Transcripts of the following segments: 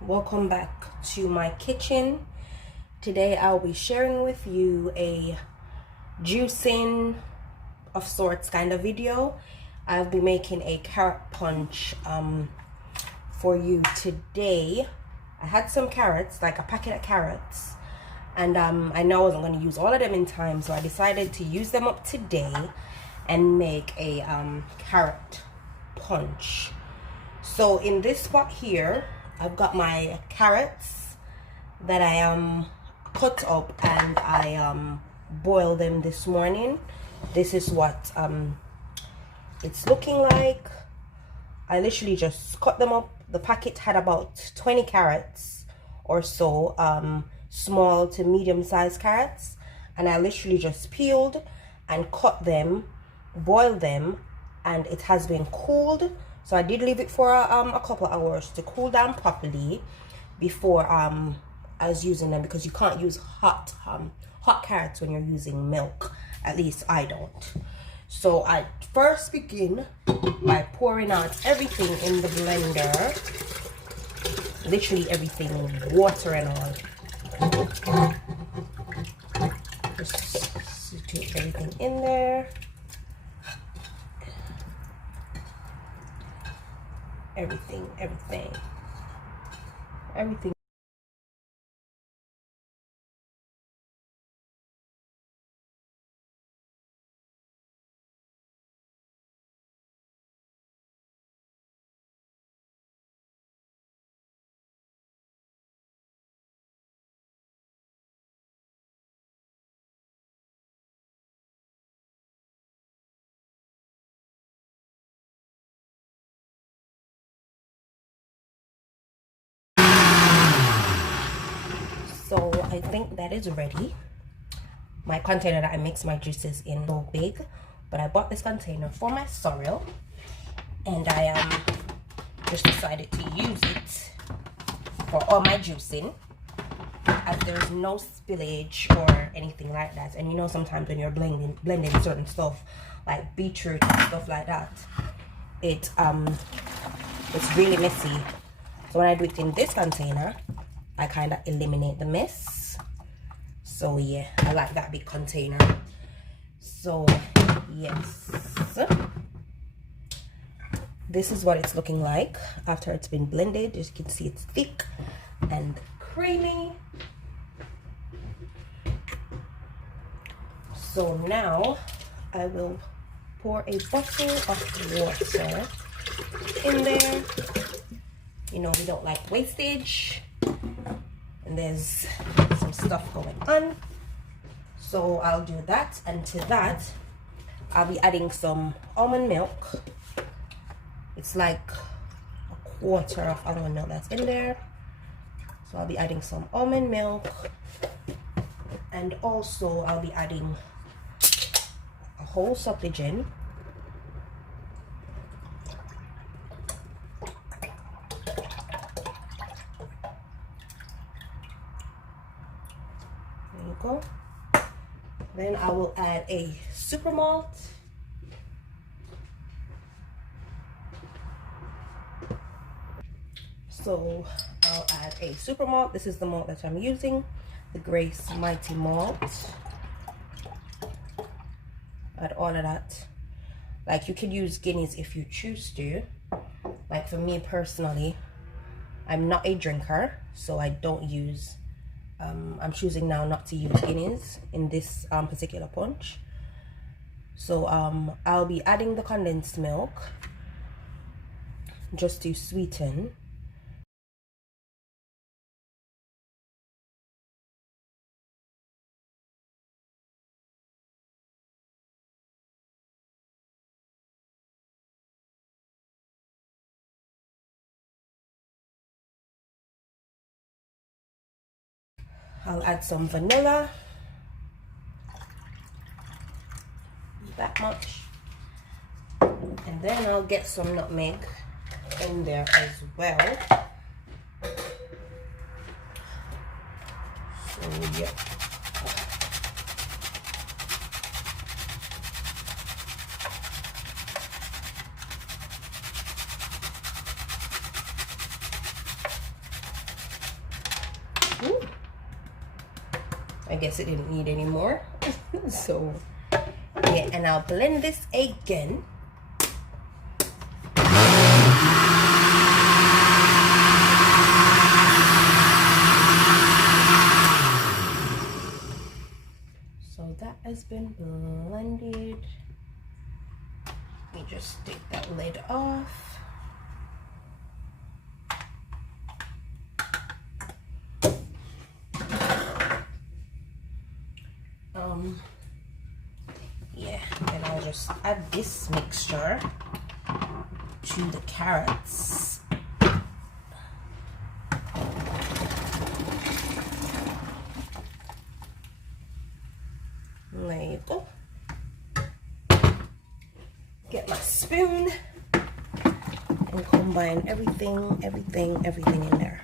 Welcome back to my kitchen. Today I'll be sharing with you a juicing of sorts kind of video. I'll be making a carrot punch for you today. I had some carrots, like a packet of carrots, and I know I wasn't going to use all of them in time, so I decided to use them up today and make a carrot punch. So in this pot here, I've got my carrots that I cut up and I boiled them this morning. This is what it's looking like. I literally just cut them up. The packet had about 20 carrots or so, small to medium sized carrots, and I literally just peeled and cut them, boiled them, and it has been cooled. So I did leave it for a couple of hours to cool down properly before I was using them, because you can't use hot carrots when you're using milk. At least I don't. So I first begin by pouring out everything in the blender. Literally everything, water and all. Just situate everything in there. Everything. So I think that is ready. My container that I mix my juices in so big, but I bought this container for my sorrel, and I just decided to use it for all my juicing, as there's no spillage or anything like that. And you know, sometimes when you're blending certain stuff like beetroot and stuff like that, it's really messy. So when I do it in this container, I kind of eliminate the mess. So yeah, I like that big container. So yes, this is what it's looking like after it's been blended. As you can see, it's thick and creamy. So now I will pour a bottle of water in there. You know, we don't like wastage, and there's some stuff going on, so I'll do that. And to that I'll be adding some almond milk. It's like a quarter of almond milk that's in there, so I'll be adding some almond milk, and also I'll be adding a whole suppligin. Go. Then I will add a super malt, so I'll add a super malt. This is the malt that I'm using, the Grace Mighty Malt. Add all of that. Like, you could use Guinness if you choose to. Like, for me personally, I'm not a drinker, so I don't use I'm choosing now not to use Guinness in this particular punch. So I'll be adding the condensed milk just to sweeten. I'll add some vanilla, that much, and then I'll get some nutmeg in there as well. So yeah. I guess it didn't need any more. So yeah, and I'll blend this again. So that has been blended. Let me just take that lid off. Yeah, and I'll just add this mixture to the carrots. There you go. Get my spoon and combine everything in there.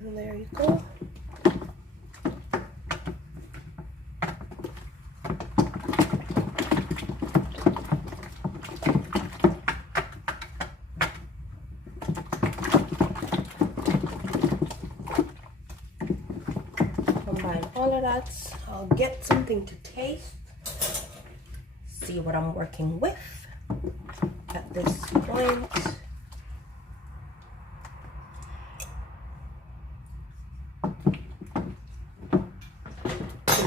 And there you go. Combine all of that. I'll get something to taste. See what I'm working with at this point.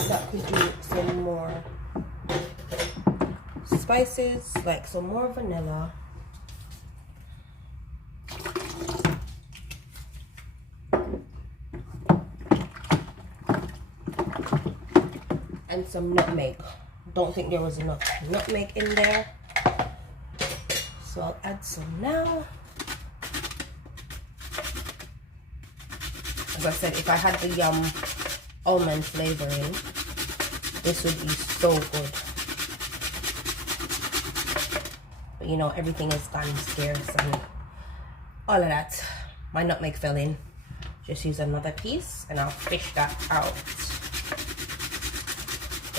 That could do some more spices, like some more vanilla. And some nutmeg. Don't think there was enough nutmeg in there, so I'll add some now. As I said, if I had the almond flavoring, this would be so good. But you know, everything is gone scarce and all of that. My nutmeg fell in. Just use another piece and I'll fish that out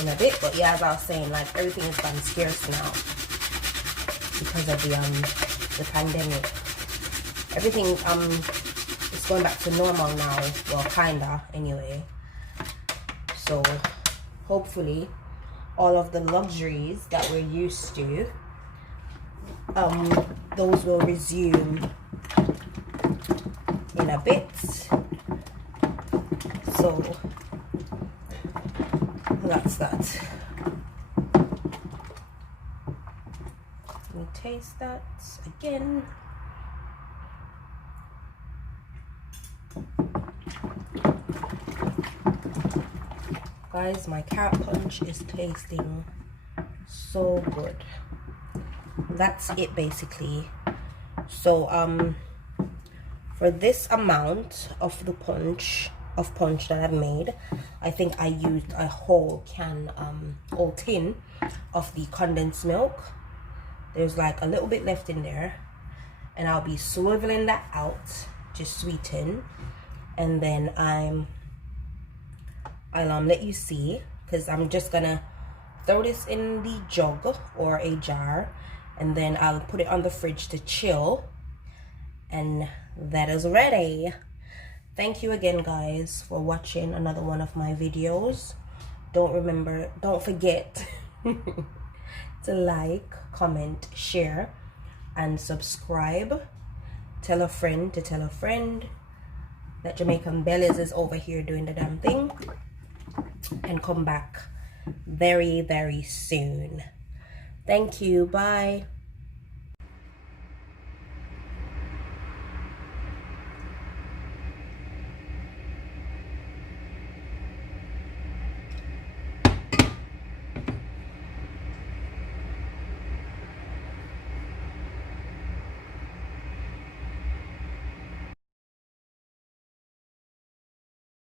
in a bit. But yeah, as I was saying, like, everything is gone scarce now because of the pandemic. Everything is going back to normal now. Well, kinda anyway. So hopefully all of the luxuries that we're used to, those will resume in a bit. So that's that. Let me taste that again. Guys, my carrot punch is tasting so good. That's it basically. So for this amount of the punch that I've made, I think I used a whole tin of the condensed milk. There's like a little bit left in there, and I'll be swiveling that out to sweeten, and then I'll let you see, because I'm just gonna throw this in the jug or a jar, and then I'll put it on the fridge to chill, and that is ready. Thank you again, guys, for watching another one of my videos. Don't forget to like, comment, share, and subscribe. Tell a friend to tell a friend that Jamaican Bellies is over here doing the damn thing. And come back very, very soon. Thank you. Bye.